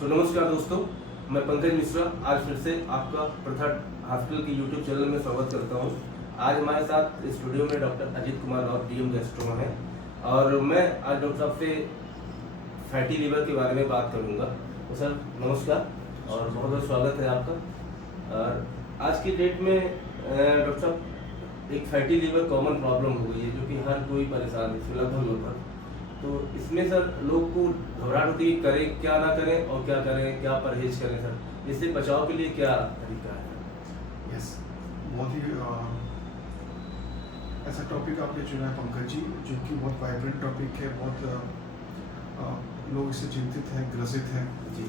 नमस्कार दोस्तों, मैं पंकज मिश्रा आज फिर से आपका प्रथम हॉस्पिटल के यूट्यूब चैनल में स्वागत करता हूं। आज हमारे साथ स्टूडियो में doctor Ajit Kumar Rao DM gastro हैं और मैं आज डॉक्टर साहब से फैटी लीवर के बारे में बात करूंगा। तो सर नमस्कार और बहुत बहुत स्वागत है आपका। और आज की डेट में डॉक्टर साहब एक फैटी लीवर कॉमन प्रॉब्लम हो गई है जो कि हर कोई परेशान है, लगभग। तो इसमें सर लोग को घबराहट होती है, करें क्या ना करें और क्या करें, क्या परहेज करें सर, इससे बचाव के लिए क्या तरीका है? यस, बहुत ही ऐसा टॉपिक आपने चुना है पंकज जी, जो कि बहुत वाइब्रेंट टॉपिक है। बहुत लोग इससे चिंतित हैं, ग्रसित हैं जी।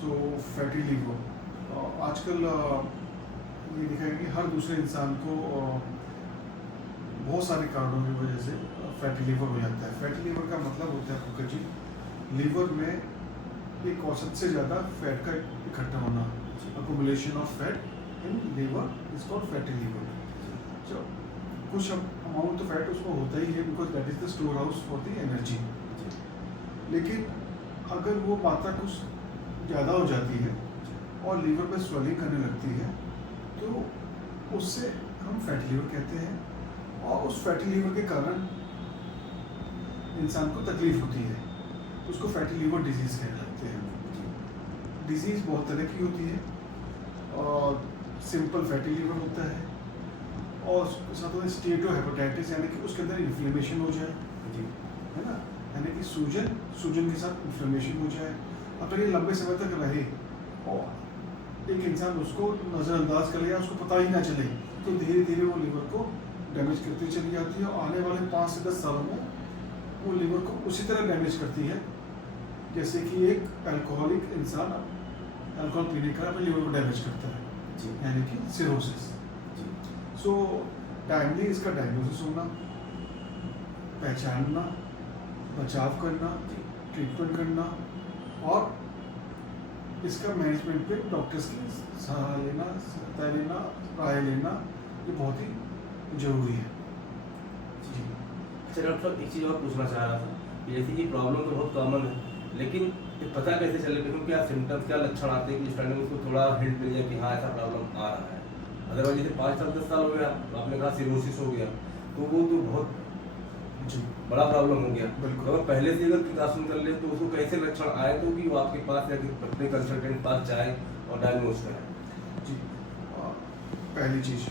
सो फैटी लीवर आजकल ये दिखा है कि हर दूसरे इंसान को बहुत सारे कारणों की वजह से फैटी लीवर हो जाता है। फैटी लीवर का मतलब होता है पंकज जी, लीवर में एक औसत से ज़्यादा फैट का इकट्ठा होना, accumulation of fat in liver is called fatty liver. तो कुछ अमाउंट तो फैट उसको होता ही है, because that is the storehouse for the energy. लेकिन अगर वो मात्रा कुछ ज़्यादा हो जाती है और लीवर में स्वेलिंग करने लगती है तो उससे हम फैटी लीवर कहते हैं। और उस फैटी लीवर के कारण इंसान को तकलीफ होती है, उसको फैटी लीवर डिजीज़ कहने लगते हैं। डिजीज़ बहुत तरह की होती है और सिंपल फैटी लीवर होता है और साथ में स्टेटो हेपेटाइटिस, यानी कि उसके अंदर इन्फ्लेमेशन हो जाए, है ना, यानी कि सूजन के साथ इन्फ्लेमेशन हो जाए। अगर ये लंबे समय तक रहे और एक इंसान उसको नज़रअंदाज कर लिया, उसको पता ही ना चले, तो धीरे धीरे वो लीवर को डैमेज करती चली जाती है और आने वाले 5 से 10 सालों में वो लीवर को उसी तरह डैमेज करती है जैसे कि एक अल्कोहलिक इंसान अल्कोहल पीने का अपने लीवर को डैमेज करता है, यानी कि सिरोसिस। सो टाइमली इसका डायग्नोसिस होना, पहचानना, बचाव करना, ट्रीटमेंट करना और इसका मैनेजमेंट पे डॉक्टर्स की सलाह लेना, सहायता लेना, राय लेना, ये बहुत ही जरूरी है। जी। अच्छा डॉक्टर साहब, एक चीज़ और पूछना चाह रहा था कि जैसे ये प्रॉब्लम तो बहुत कॉमन है, लेकिन ये पता कैसे चले कि क्या सिम्टम्स, क्या लक्षण आते हैं कि स्टार्टिंग में उसको थोड़ा हिंट मिल जाए कि हाँ ऐसा प्रॉब्लम आ रहा है। अदरवाइज जैसे 5 साल 10 साल हो गया, आपने कहा सिरोसिस हो गया, तो वो तो बहुत जी बड़ा प्रॉब्लम हो गया। बिल्कुल। तो अगर पहले से अगर प्रिकॉशन कर ले तो उसको कैसे लक्षण आए तो कि वो आपके पास या अपने कंसल्टेंट पास जाए और डायग्नोज कराए? जी पहली चीज़,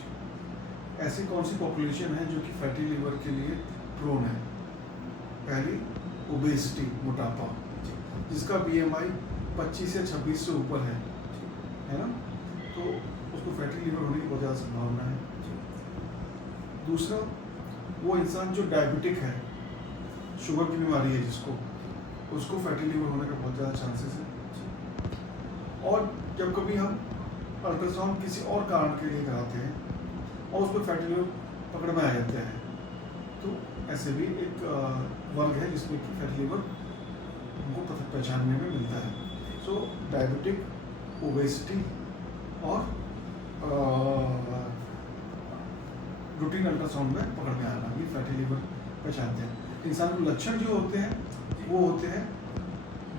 ऐसी कौन सी पॉपुलेशन है जो कि फैटी लीवर के लिए प्रोन है? पहली, ओबेसिटी, मोटापा, जिसका बीएमआई 25 या 26 से ऊपर है ना, तो उसको फैटी लीवर होने की बहुत ज़्यादा संभावना है। दूसरा, वो इंसान जो डायबिटिक है, शुगर की बीमारी है जिसको, उसको फैटी लीवर होने का बहुत ज़्यादा चांसेस है। और जब कभी हम अल्ट्रासाउंड किसी और कारण के लिए कराते हैं और उस पर फैटी लीवर पकड़ में आ जाता है, तो ऐसे भी एक वर्ग है जिसमें कि फैटी लीवर हमको पहचानने में मिलता है। सो डायबिटिक, ओबेसिटी और रूटीन अल्ट्रासाउंड में पकड़ में आना, ये फैटी लीवर पहचानते हैं। इंसान के लक्षण जो होते हैं वो होते हैं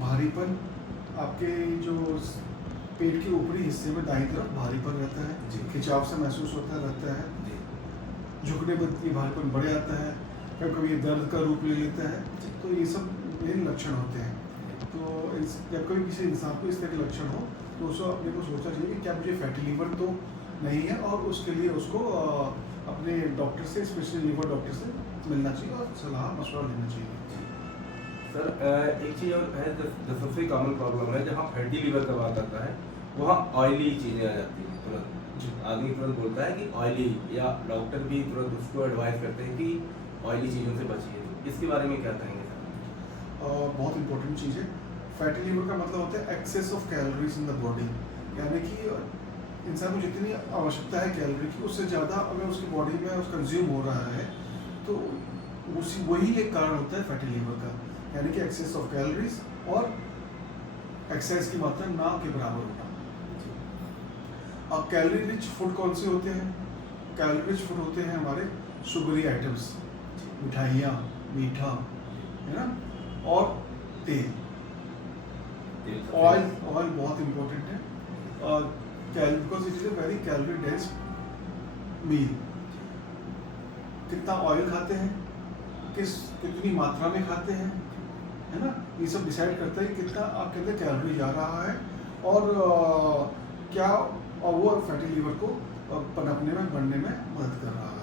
भारीपन, आपके जो पेट के ऊपरी हिस्से में दाईं तरफ भारीपन रहता है, खिंचाव से महसूस होता रहता है, झुकने पर ये भारीपन बढ़ जाता है, कभी कभी ये दर्द का रूप ले लेता है। तो ये सब मेन लक्षण होते हैं। तो जब कभी किसी इंसान को इस तरह के लक्षण हो तो उसको अपने को सोचना चाहिए कि क्या मुझे फैटी लीवर तो नहीं है, और उसके लिए उसको अपने डॉक्टर से, स्पेशली लीवर डॉक्टर से मिलना चाहिए और सलाह मशवरा लेना चाहिए। सर एक चीज़ और है, जो सबसे कॉमन प्रॉब्लम है जहाँ फैटी लीवर का बात आता है वहाँ ऑयली चीज़ें आ जाती हैं तुरंत। आदमी तुरंत बोलता है कि ऑयली, या डॉक्टर भी तुरंत उसको एडवाइस करते हैं कि ऑयली चीज़ों से बचिए। इसके बारे में क्या कहेंगे सर? बहुत इंपॉर्टेंट चीज़ है। फैटी लीवर का मतलब होता है excess of calories in the body, यानी कि इंसान को जितनी आवश्यकता है कैलोरी की, उससे ज़्यादा अगर उसकी बॉडी में कंज्यूम हो रहा है तो वही एक कारण होता है फैटी लीवर का, यानी कि एक्सेस ऑफ कैलोरीज और एक्सरसाइज की मात्रा ना के बराबर होना। अब कैलोरी रिच फूड कौन से होते हैं? कैलोरी रिच फूड होते हैं हमारे शुगरी आइटम्स, मिठाइयाँ, मीठा, है ना, और तेल। तेल ऑयल बहुत इम्पोर्टेंट है, because it is a very calorie dense meal. कितना ऑयल खाते हैं, कितनी मात्रा में खाते हैं, है ना, ये सब डिसाइड करता है कितना आपके अंदर कैलोरी जा रहा है और क्या और वो फैटी लीवर को पनपने में बढ़ने में मदद कर रहा है।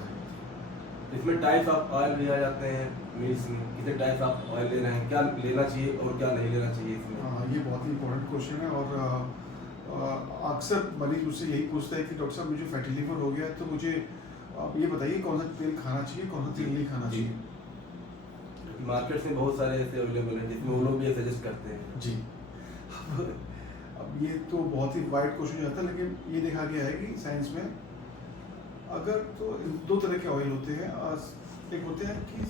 इसमें टाइप्स ऑफ ऑयल भी आ जाते हैं मील्स में, कितने टाइप्स ऑफ ऑयल ले रहे हैं, क्या लेना चाहिए और क्या नहीं लेना चाहिए इसमें? हाँ, ये बहुत ही इंपॉर्टेंट क्वेश्चन है और अक्सर मरीज मुझसे यही पूछता है कि डॉक्टर साहब मुझे फैटी लीवर हो गया है, तो मुझे आप ये बताइए कौन सा तेल खाना चाहिए, कौन सा तेल नहीं खाना जी। चाहिए। मार्केट में बहुत सारे ऐसे अवेलेबल हैं जिसमें वो लोग भी ये सजेस्ट करते हैं। जी। अब ये तो बहुत ही वाइड क्वेश्चन जाता है, लेकिन ये देखा गया है कि साइंस में अगर तो दो तरह के ऑयल होते हैं, एक होते हैं कि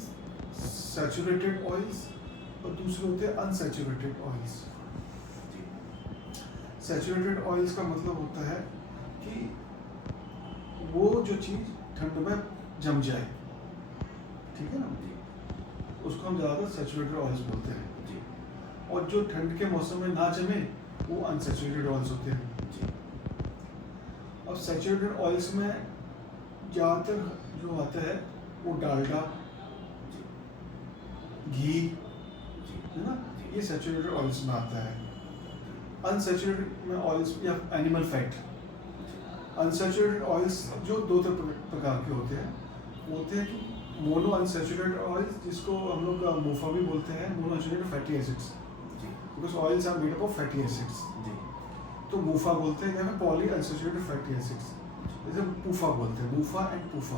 सैचुरेटेड ऑयल्स और दूसरे होते हैं अनसैचुरेटेड ऑयल्स। सैचुरेटेड ऑयल्स का मतलब होता है कि वो जो चीज़ ठंड में जम जाए, ठीक है ना, उसको हम ज़्यादातर सैचुरेटेड ऑयल्स बोलते हैं जी। और जो ठंड के मौसम में ना जमे वो अनसैचुरेटेड ऑयल्स होते हैं जी। अब सैचुरेटेड ऑयल्स में ज़्यादातर जो आता है वो डालडा, घी, है ना, ये सैचुरेटेड ऑयल्स में आता है। अनसैचुरेटेड में ऑयल्स या एनिमल फैट, अनसैचुरेटेड ऑयल्स जो दो प्रकार के होते हैं, वो होते हैं कि मोनो अनसैचुरेटेड ऑयल्स, जिसको हम लोग मोफा भी बोलते हैं, monounsaturated fatty acids, because oils are made up of fatty acids, तो मोफा बोलते हैं, या फिर पॉली अनसैचुरेटेड फैटी एसिड्स, जैसे पूफा बोलते हैं, मूफा एंड पूफा।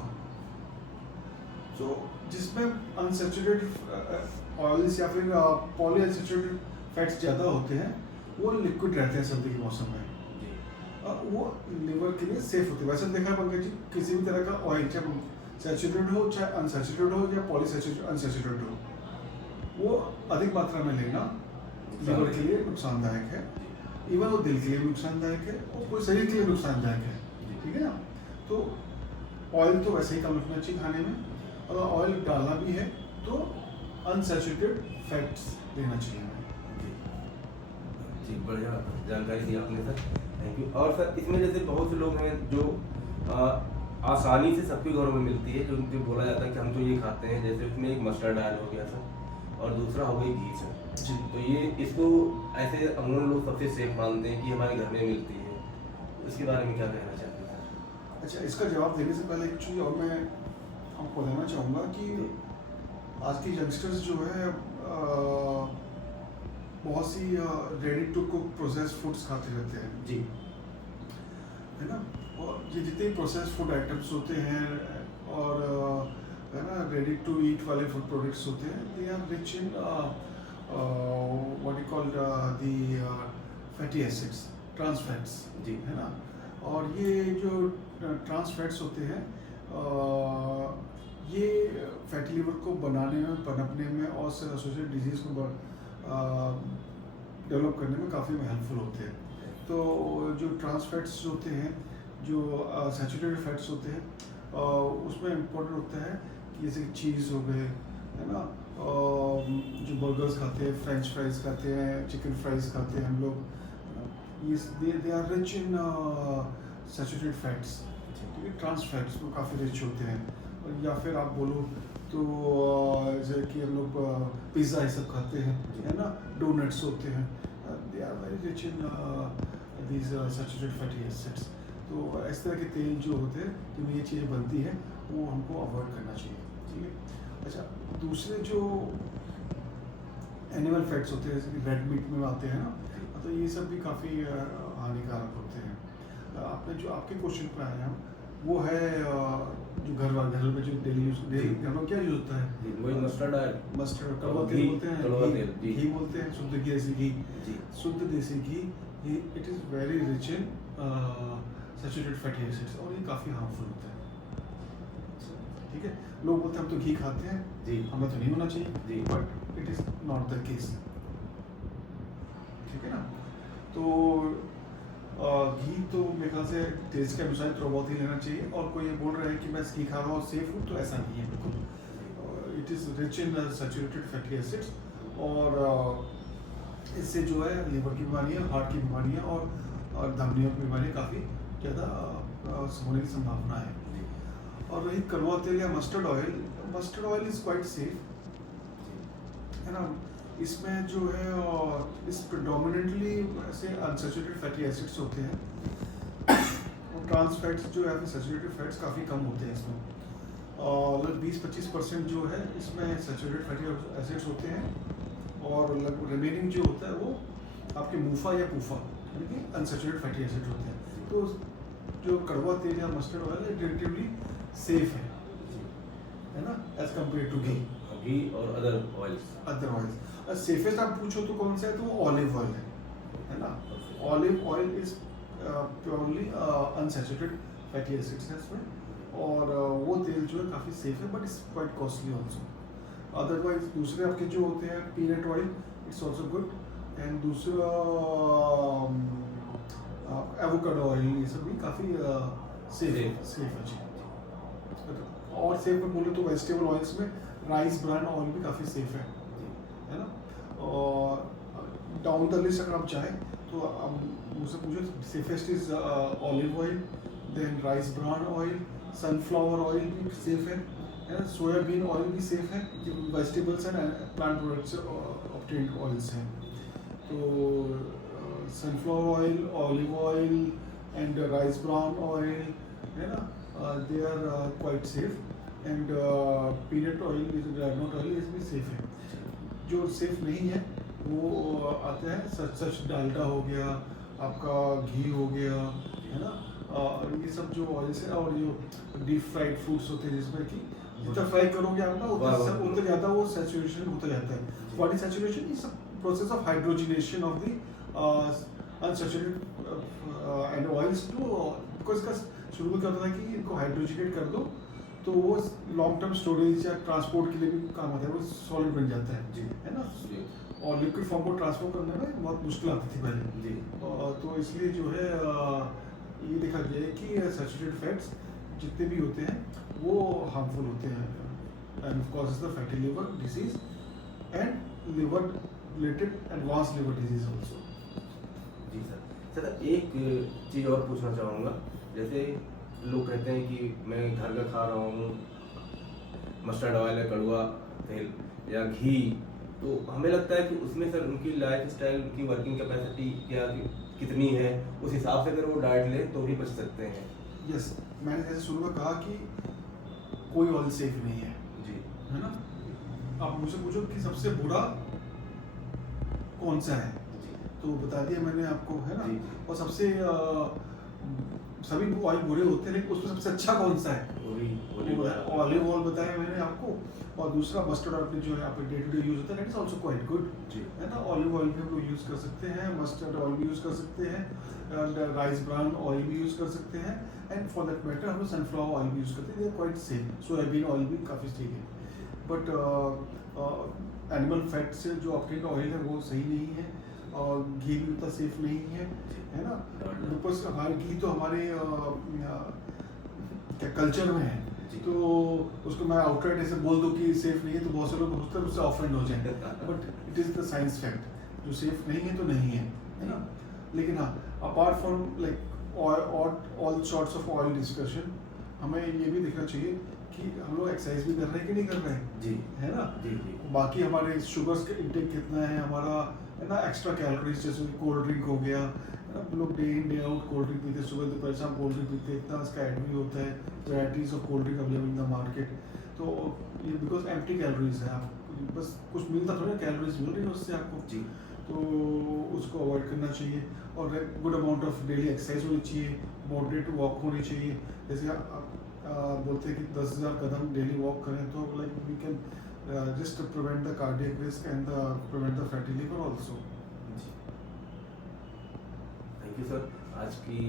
तो जिसमें अनसैचुरेटेड ऑयल्स या फिर पॉली अनसैचुरेटेड फैट्स ज़्यादा होते हैं, वो लिक्विड रहते हैं सर्दी के मौसम में, वो लिवर के लिए सेफ होते हैं। वैसे देखा पंकज जी, किसी भी तरह का ऑयल चाहे सैचुरेटेड हो चाहे अनसैचुरेटेड हो या अनसैचुरेटेड हो, वो अधिक मात्रा में लेना लिवर के लिए नुकसानदायक है, इवन वो दिल के लिए नुकसानदायक है और पूरे शरीर के लिए नुकसानदायक है, ठीक है ना। तो ऑयल तो वैसे ही कम रखना चाहिए खाने में, अगर ऑयल डालना भी है तो अनसैचुरेटेड फैट्स लेना चाहिए। जी, बढ़िया जानकारी दी आपने सर, थैंक यू। और सर इसमें जैसे बहुत से लोग हैं जो आसानी से सबके घरों में मिलती है, जो बोला जाता है कि हम तो ये खाते हैं, जैसे उसमें एक मस्टर्ड ऑयल हो गया सर और दूसरा हो गई घी सर जी। तो ये इसको ऐसे अमूमन लोग सबसे सेफ मानते हैं कि हमारे घर में मिलती है, इसके बारे में क्या कहना चाहते हैं सर? अच्छा, इसका जवाब देने से पहले एक चीज़ और मैं आपको बताना चाहूँगा कि आज के यंगस्टर्स जो है बहुत सी ready to cook process foods खाते रहते हैं जी, है ना, और ये जितने प्रोसेस फूड आइटम्स होते हैं और है ना रेडी टू ईट वाले फूड प्रोडक्ट्स होते हैं, they are rich in what you call the fatty acids, trans fats जी, है ना। और ये जो ट्रांस फैट्स होते हैं ये फैटी लिवर को बनाने में, पनपने में और से एसोसिएटेड डिजीज़ को डेवलप करने में काफ़ी हेल्पफुल होते हैं। तो जो ट्रांस फैट्स होते हैं, जो सैचुरेटेड फैट्स होते हैं, उसमें इम्पोर्टेंट होता है कि जैसे चीज़ हो गए, है ना, जो बर्गर्स खाते हैं, फ्रेंच फ्राइज खाते हैं, चिकन फ्राइज खाते हैं हम लोग, ये they are rich in saturated fats, ठीक है, ट्रांस फैट्स वो काफ़ी रिच होते हैं। या फिर आप बोलो तो जैसे कि हम लोग पिज़्ज़ा ये सब खाते हैं, है ना, डोनट्स होते हैं, they are very rich in these saturated fatty acids. तो इस तरह के तेल जो होते हैं जिनमें ये चीज़ें बनती हैं वो हमको अवॉइड करना चाहिए, ठीक है। अच्छा, दूसरे जो एनिमल फैट्स होते हैं जैसे कि रेड मीट में आते हैं ना, तो ये सब भी काफ़ी हानिकारक होते हैं। आपने जो आपके क्वेश्चन पर आए हैं वो है जो घर में जो डेली यूज, घर में क्या यूज होता है, वही मस्टर्ड ऑयल, मस्टर्ड, कड़वा तेल बोलते हैं, कड़वा तेल, जी, घी बोलते हैं, शुद्ध देसी घी, जी, शुद्ध देसी घी, ये it is very rich in saturated fatty acids और ये काफ़ी हार्मफुल होता है, ठीक है। लोग बोलते हैं हम तो घी खाते हैं जी, हमें तो नहीं होना चाहिए, जी, but it is not the case, ठीक है ना। तो घी तो मेरे ख्याल से टेस्ट के अनुसार थोड़ा बहुत ही लेना चाहिए, और कोई ये बोल रहा है कि मैं घी खा रहा हूँ सेफ हूँ, तो ऐसा नहीं है बिल्कुल। It is rich in saturated fatty acids और इससे जो है लीवर की बीमारियाँ, हार्ट की बीमारियाँ और धमनियों की बीमारियाँ काफ़ी ज़्यादा होने की संभावना है। और रही कड़वा तेल या mustard oil is quite safe, है ना। इसमें जो है इस प्रेडोमिनेंटली ऐसे अनसैचुरेटेड फैटी एसिड्स होते हैं और ट्रांस फैट्स जो है सैचुरेटेड फैट्स काफ़ी कम होते हैं इसमें। लगभग 20-25% जो है इसमें सैचुरेटेड फैटी एसिड्स होते हैं और लगभग रिमेनिंग जो होता है वो आपके मूफा या पूफा यानी कि अनसैचुरेटेड फैटी एसिड्स होते हैं। तो जो कड़वा तेल या मस्टर्ड ऑयल है रिलेटिवली सेफ है ना, एज कम्पेयर टू घी और अदर ऑयल्स। सेफेस्ट आप पूछो तो कौन सा है, तो वो ऑलिव ऑयल है ना। Olive oil is purely unsaturated fatty acids है इसमें और वो तेल जो है काफ़ी सेफ है, but it's quite costly also. Otherwise दूसरे आपके जो होते हैं peanut oil, it's also good. And दूसरा एवोकाडो ऑयल, ये सब भी काफ़ी सेफ है जी। और सेफ में बोले तो वेजिटेबल ऑयल्स में राइस ब्रान ऑयल भी काफ़ी सेफ है ना। और डाउन द लिस्ट अगर आप चाहें तो आप मुझसे पूछो, safest is olive oil, then rice bran oil, sunflower oil भी सेफ है, सोयाबीन ऑयल भी सेफ है, vegetables and plant products obtained oils हैं। तो sunflower oil, olive oil and rice bran oil है ना, they are quite safe. And peanut oil, groundnut oil, ये भी सेफ है। जो सेफ नहीं है वो आता है सच डालडा हो गया, आपका घी हो गया, है ना। ये सब जो ऑयल्स है और जो डीप फ्राइड फूड्स होते हैं जिसमें कि जितना फ्राई करोगे आप ना उतना ज़्यादा वो सैचुरेशन होता जाता है। Body saturation is process of hydrogenation of the unsaturated and oils too, because इसका शुरू में क्या होता है कि इनको हाइड्रोजनेट कर दो तो वो लॉन्ग टर्म स्टोरेज या ट्रांसपोर्ट के लिए भी काम आता है, वो सॉलिड बन जाता है है ना। और लिक्विड फॉर्म को ट्रांसफर करने में बहुत मुश्किल आती थी पहले जी। तो इसलिए जो है ये देखा गया है कि सैचुरेटेड फैट्स जितने भी होते हैं वो हार्मफुल होते हैं and causes the fatty liver disease and liver related advance liver disease also. जी सर। एक चीज़ और पूछना चाहूँगा, जैसे लोग कहते हैं कि मैं घर का खा रहा हूँ, मस्टर्ड ऑयल है, कड़वा तेल या घी, तो हमें लगता है कि उसमें सर उनकी लाइफ स्टाइल, उनकी वर्किंग कैपेसिटी क्या कितनी है, उस हिसाब से अगर वो डाइट ले तो भी बच सकते हैं। यस, मैंने जैसे शुरू में कहा कि कोई ऑयल सेफ नहीं है जी, है ना। आप मुझसे पूछो कि सबसे बुरा कौन सा है, तो बता दिया मैंने आपको, है ना। और सबसे सभी ऑयल बुरे होते हैं लेकिन उसमें सबसे अच्छा कौन सा है, ऑलिव ऑयल बताया मैंने आपको। और दूसरा मस्टर्ड ऑयल जो है आप डे टू डे यूज होता है, that is also quite good है ना। ऑलिव ऑयल भी हम लोग यूज कर सकते हैं, मस्टर्ड ऑयल भी यूज कर सकते हैं, एंड राइस ब्रान ऑयल भी यूज कर सकते हैं, एंड फॉर दैट मैटर हम लोग सनफ्लावर ऑयल भी यूज करते हैं, they are quite safe. Soybean oil भी काफ़ी ठीक है, बट एनिमल फैट से जो ऑब्टेन्ड ऑयल है वो सही नहीं है और घी भी उतना सेफ नहीं है ना। ऊपर से हमारे घी तो हमारे क्या कल्चर में है, तो उसको मैं आउटराइट ऐसे बोल दूं कि सेफ नहीं है तो बहुत से लोग उससे ऑफेंड हो जाएंगे, but it is the science fact, जो सेफ नहीं है तो नहीं है ना। लेकिन हाँ, apart from like all sorts of oil discussion, हमें ये भी देखना चाहिए कि हम लोग एक्सरसाइज भी कर रहे हैं कि नहीं कर रहे हैं जी, है ना। जी। बाकी हमारे शुगर्स का इंटेक कितना है हमारा, है ना। एक्स्ट्रा कैलोरीज जैसे कोल्ड ड्रिंक हो गया, हम लोग day in day out cold drink पीते, सुबह दोपहर शाम कोल्ड ड्रिंक पीते, इतना इसका एड भी होता है, varieties of cold drink available in the market. तो ये बिकॉज एम्प्टी कैलोरीज है, आप बस कुछ मिलता थोड़ा, कैलोरीज मिल रही है उससे आपको जी, तो उसको अवॉइड करना चाहिए। और good amount of daily exercise होनी चाहिए, मॉडरेट वॉक होनी चाहिए। जैसे आप बोलते हैं कि 10,000 कदम डेली वॉक करें तो like we can just prevent the cardiac risk and prevent the fatty liver also. Thank you sir, आज की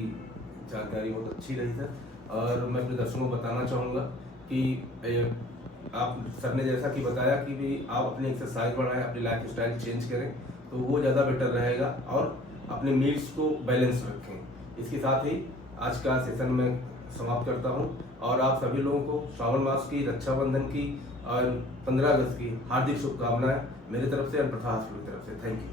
जानकारी बहुत अच्छी रही सर। और मैं अपने दर्शकों को बताना चाहूँगा कि आप सर ने जैसा कि बताया कि भी आप अपनी एक्सरसाइज बढ़ाएं, अपनी लाइफ स्टाइल चेंज करें तो वो ज़्यादा बेटर रहेगा, और अपने मील्स को बैलेंस रखें। इसके साथ ही आज का सेशन मैं समाप्त करता हूं, और आप सभी लोगों को श्रावण मास की, रक्षाबंधन की और 15 अगस्त की हार्दिक शुभकामनाएं मेरी तरफ से और प्रथा हॉस्पिटल की तरफ से। Thank you.